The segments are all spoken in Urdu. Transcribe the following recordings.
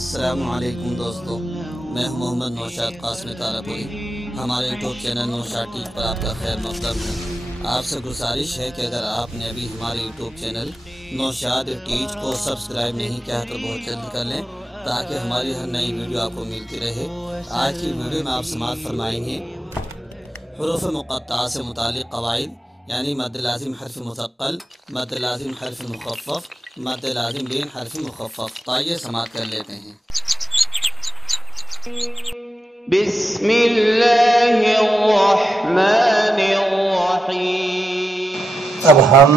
السلام علیکم دوستو، میں ہوں محمد نوشاد قاسم تارپوری۔ ہمارے یوٹیوب چینل نوشاد ٹیچ پر آپ کا خیر مقدم ہے۔ آپ سے گزارش ہے کہ اگر آپ نے ابھی ہمارے یوٹیوب چینل نوشاد ٹیچ کو سبسکرائب نہیں کیا تو بہت جلدی کر لیں تاکہ ہماری ہر نئی ویڈیو آپ کو ملتی رہے۔ آج کی ویڈیو میں آپ سماعت فرمائیں گے حروف مقطعات سے متعلق قواعد، یعنی مد-e-lazim حرف مثقل، مد-e-lazim حرف مخفف، مد-e-lazim لین حرف مخفف۔ آئیے سماعت کر لیتے ہیں۔ بسم اللہ الرحمن الرحیم۔ اب ہم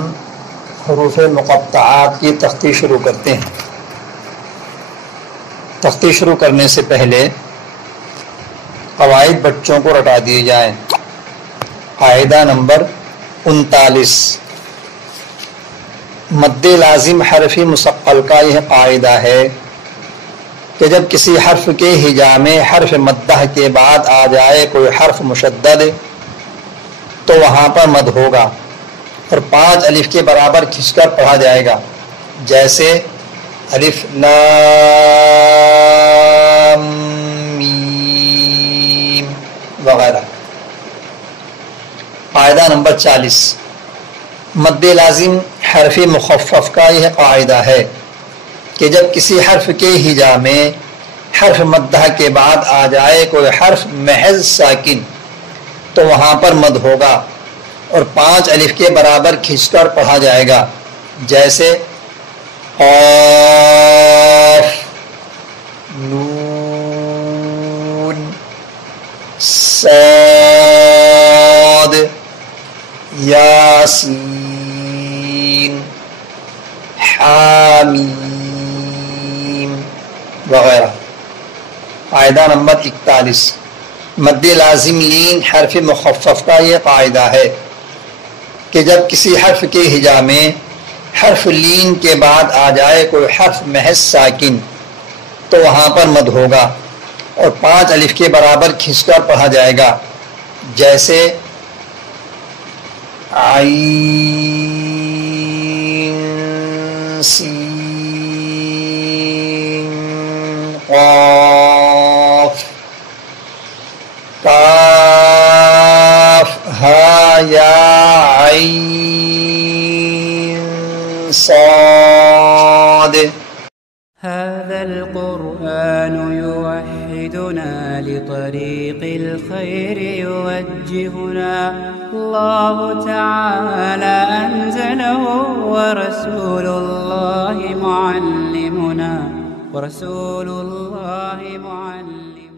حروف مقطعات کی تختی شروع کرتے ہیں۔ تختی شروع کرنے سے پہلے قواعد بچوں کو رٹا دیے جائیں۔ قاعدہ نمبر 39، مد-e-lazim حرفی مسقل کا یہ قاعدہ ہے کہ جب کسی حرف کے ہجا میں حرف مدہ کے بعد آ جائے کوئی حرف مشدد تو وہاں پر مد ہوگا اور 5 الف کے برابر کھنچ کر پڑھا جائے گا، جیسے الف لام میم وغیرہ۔ قاعدہ نمبر 40، مد-e-lazim حرفی مخفف کا یہ قاعدہ ہے کہ جب کسی حرف کے ہجا میں حرف مدہ کے بعد آ جائے کوئی حرف محض ساکن تو وہاں پر مد ہوگا اور 5 الف کے برابر کھنچ کر پڑھا جائے گا، جیسے قاف، نون، صاد، یاسین، حامیم وغیرہ۔ قاعدہ نمبر 41، مد-e-lazim لین حرف مخفف کا یہ قاعدہ ہے کہ جب کسی حرف کے ہجا میں حرف لین کے بعد آ جائے کوئی حرف محض ساکن تو وہاں پر مد ہوگا اور 5 الف کے برابر کھنچ کر پڑھا جائے گا، جیسے عین، سین، قاف، کاف، ہا یا عین صاد۔ هذا القرآن يوحدنا لطريق الخير يوجهنا، الله تعالى أنزله ورسول الله معلمنا، ورسول الله معلمنا۔